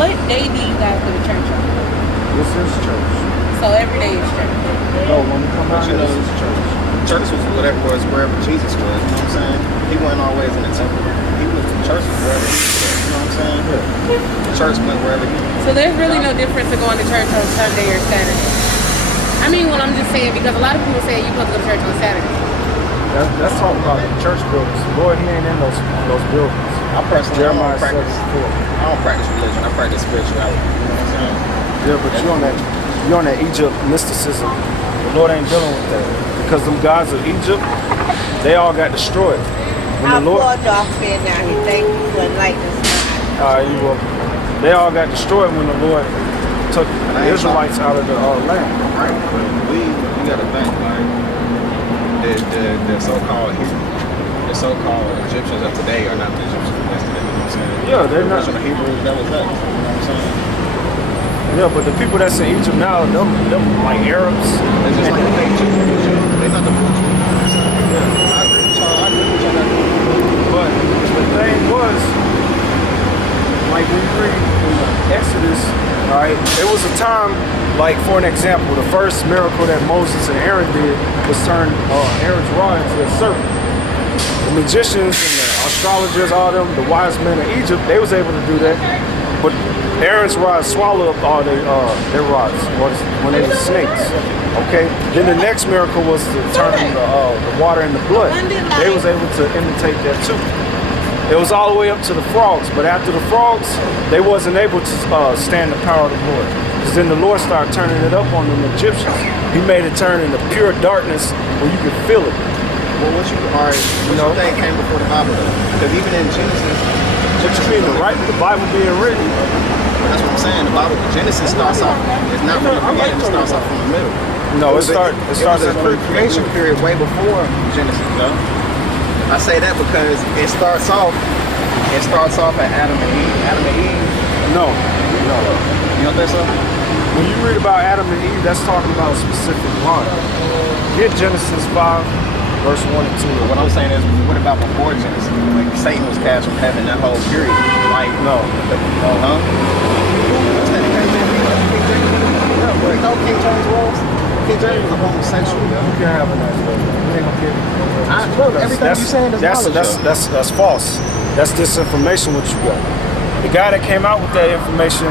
what day do you guys go to church on? This is church. So every day is church. No, when we come out, you know, this is church. Church was whatever was wherever Jesus was. You know what I'm saying? He wasn't always in the temple. He was church was wherever he was. You know what I'm saying? Yeah. Church went wherever he was. So there's really no difference to going to church on Sunday or Saturday. I mean, well, I'm just saying because a lot of people say you're supposed to go to church on Saturday. That's talking about the church buildings. Lord, he ain't in those buildings. I personally don't practice. I don't practice religion. I practice spirituality. You know what I'm saying? Yeah, but you're on that Egypt mysticism. The Lord ain't dealing with that because them gods of Egypt, they all got destroyed. I'll pull off there now. He thank you for enlightening us. All right, you will. They all got destroyed when the Lord took the Israelites out of the land. Right, but we gotta think like the so-called Egyptians of today are not the Egyptians of yesterday. You know what I'm saying? Yeah, they're not. The Hebrews, that was us. You know what I'm saying? Yeah, but the people that's in Egypt now, them like Arabs. They're just like the fake Jews. They're not the full Jews. Yeah. I agree with y'all. But the thing was, like we read in Exodus, all right, there was a time, like for an example, the first miracle that Moses and Aaron did was turn Aaron's rod into a serpent. The magicians and the astrologers, all them, the wise men of Egypt, they was able to do that. But Aaron's rod swallowed up all their rods when they were snakes. Okay. Then the next miracle was to turn the water into blood. They was able to imitate that too. It was all the way up to the frogs, but after the frogs, they wasn't able to stand the power of the Lord. Because then the Lord started turning it up on the Egyptians. He made it turn into pure darkness where you could feel it. Well, what you think came before the Bible though? Because even in Genesis, what you mean the Bible being written? Well, that's what I'm saying. The Bible, Genesis starts off. It's not from the beginning. It starts off from the middle. No, it starts in the creation period way before Genesis, though. I say that because it starts off at Adam and Eve. Adam and Eve. No. You don't think so? When you read about Adam and Eve, that's talking about a specific line. Get Genesis 5, verse 1 and 2. What I'm saying is, what about before Genesis? Like Satan was cast from heaven that whole period. Like no. Huh? Yeah, but you know King James was? King James was a homosexual. You can have a nice day. You ain't gonna get it. Look, everything you saying is that's false. That's disinformation what you got. The guy that came out with that information,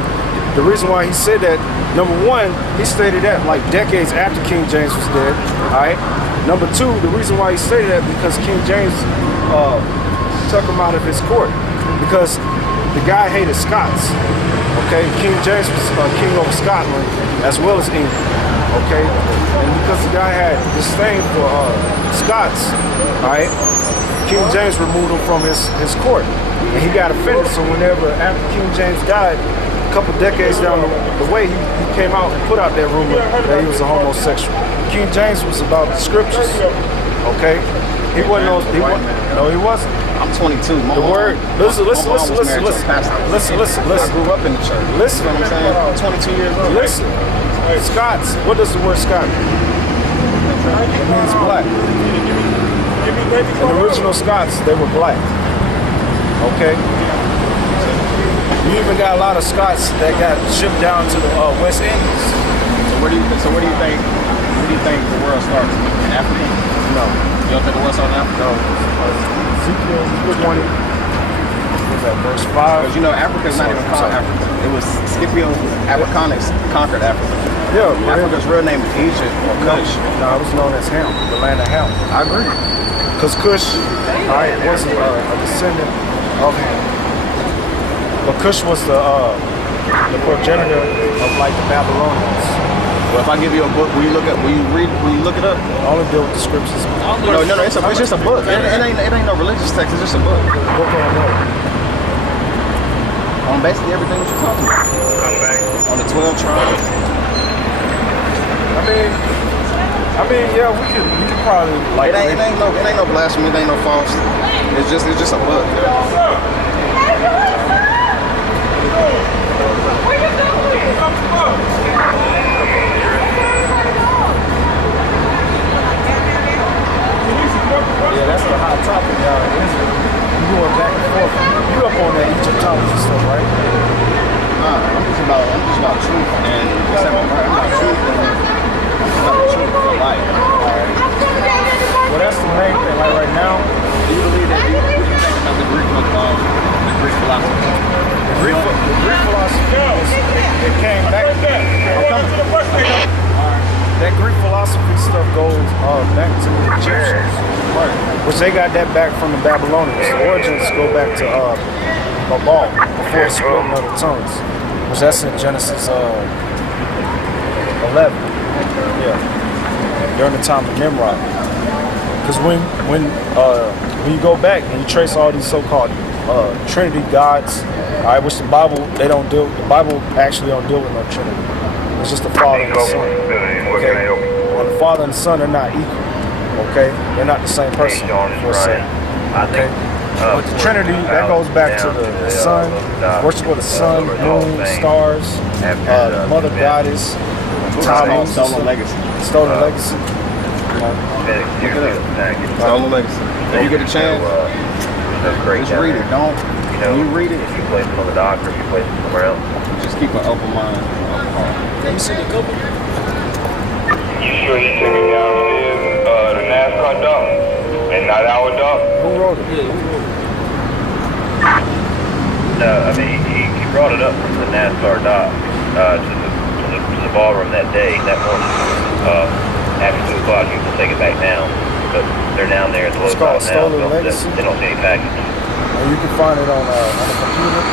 the reason why he said that, number one, he stated that like decades after King James was dead. Alright? Number two, the reason why he stated that because King James took him out of his court. Because the guy hated Scots. Okay? King James was king of Scotland as well as England. Okay, and because the guy had disdain for Scots, all right, King James removed him from his court, and he got offended. So whenever after King James died, a couple decades down the way, he came out and put out that rumor that he was a homosexual. King James was about the scriptures. Okay, he wasn't. No, he wasn't. I'm 22. The word. Listen. I grew up in the church. Listen. You know what I'm saying? I'm 22 years old. Listen. Scots. What does the word Scot mean? It means black. In the original Scots, they were black. Okay. You even got a lot of Scots that got shipped down to the West Indies. So where do you think the world starts? In Africa? No. You don't think the world starts in Africa? No. Ezekiel 20. Verse 5. Because you know Africa's not even called Africa. It was Scipio Africanus conquered Africa. Yeah, Africa's real name is Egypt or Kush. No, it was known as Ham, the land of Ham. I agree. Because Kush, alright, wasn't a descendant of Ham. But Kush was the progenitor of like the Babylonians. Well, if I give you a book, will you look it up? I only deal with the scriptures. No, it's just a book. It ain't no religious text. It's just a book. Book on what? On basically everything that you're talking about. On the 12 tribes. I mean, yeah, we could probably like. It ain't no blasphemy. It ain't no false. It's just a book. Yeah, that's a hot topic, y'all. You going back and forth. You up on that Egyptology stuff, right? it came back. That Greek philosophy stuff goes back to the Egyptians, right? Which they got that back from the Babylonians. The origins go back to Babal, before the splitting of the tongues, which that's in Genesis 11. Yeah, during the time of Nimrod. Because when you go back and you trace all these so-called Trinity gods, all right, which the Bible actually don't deal with no Trinity. It's just the Father and the Son. Okay, and the Father and the Son are not equal. Okay, they're not the same person. Okay, but the Trinity that goes back to the Son, worship of the sun, moon, stars, the Mother Goddess, time, Stolen legacy. Stolen legacy. Look it up. Stolen legacy. If you get a chance, just read it. Don't. When you read it, if you place it on the dock or if you place it somewhere else. just keep an open mind. Let me see the couple. You sure you took it down to the NASCAR dock and not our dock? Who wrote it? No, I mean he brought it up from the NASCAR dock to the ballroom that day, that morning. After 2 o'clock, you can take it back down, but they're down there at the low called side now. Stolen Legacy. They don't see any package. And you can find it on the computer.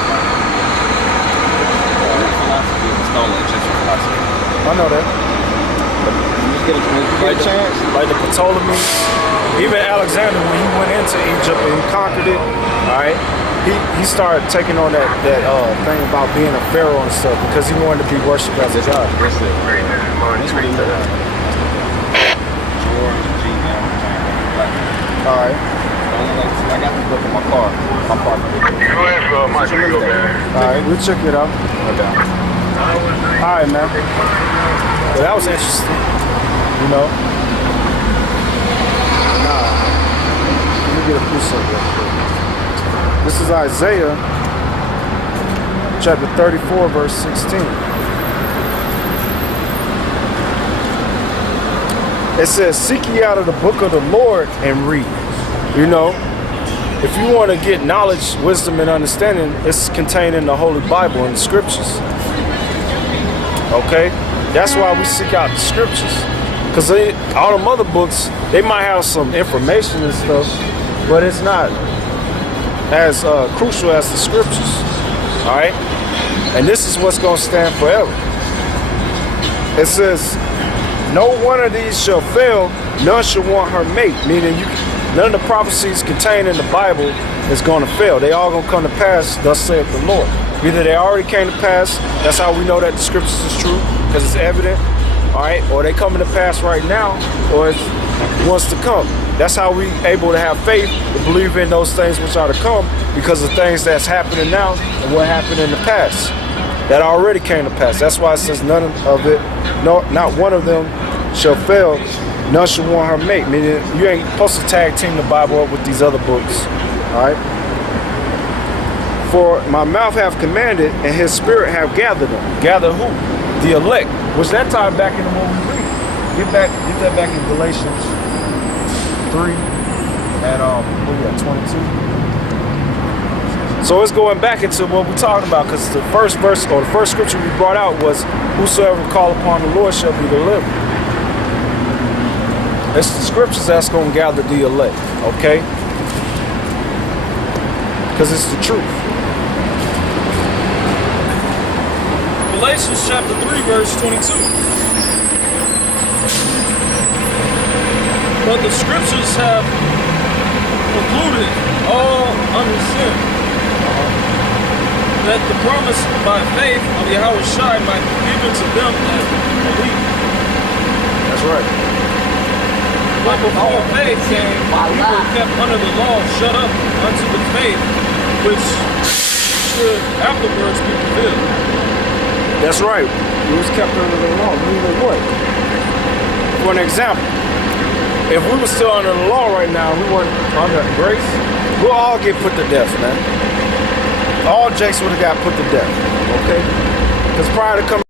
Philosophy is stolen. Egyptian philosophy. I know that. When you get a chance. Like the Ptolemies, even Alexander, when he went into Egypt and he conquered it, all right, he started taking on that thing about being a pharaoh and stuff because he wanted to be worshipped as a god. That's it. That's what he did. All right. I got the book in my car. I'm parked. Go ahead, Mike. You go, man. All right, we'll check it out. Okay. All right, man. Well, that was interesting. You know. Let me get a piece of it. This is Isaiah chapter 34, verse 16. It says, seek ye out of the book of the Lord and read. You know, if you want to get knowledge, wisdom, and understanding, it's contained in the Holy Bible and the scriptures. Okay? That's why we seek out the scriptures. Because all them other books, they might have some information and stuff, but it's not as crucial as the scriptures. All right? And this is what's going to stand forever. It says, no one of these shall fail, none shall want her mate. Meaning none of the prophecies contained in the Bible is going to fail. They all going to come to pass, thus saith the Lord. Either they already came to pass, that's how we know that the scriptures is true, because it's evident, all right? Or they coming to pass right now, or it's wants to come. That's how we able to have faith, to believe in those things which are to come, because of things that's happening now and what happened in the past. That already came to pass. That's why it says none of it, no, not one of them shall fail, none shall want her mate. Meaning you ain't supposed to tag team the Bible up with these other books. Alright? For my mouth have commanded, and his spirit have gathered them. Gather who? The elect. Which that time back into what we read. Get that back in Galatians 3 and 22. So it's going back into what we're talking about, because the first verse or the first scripture we brought out was, whosoever call upon the Lord shall be delivered. It's the scriptures that's going to gather the elect, okay? Because it's the truth. Galatians chapter 3, verse 22. But the scriptures have concluded all under sin, that the promise by faith of Yahweh Shai might be given to them that believe. That's right. But before faith came, we were kept under the law, shut up unto the faith which should afterwards be fulfilled. That's right. We was kept under the law. Meaning what? For an example, if we were still under the law right now, we weren't under grace, we'll all get put to death, man. All Jakes would have got put to death, okay? Because prior to coming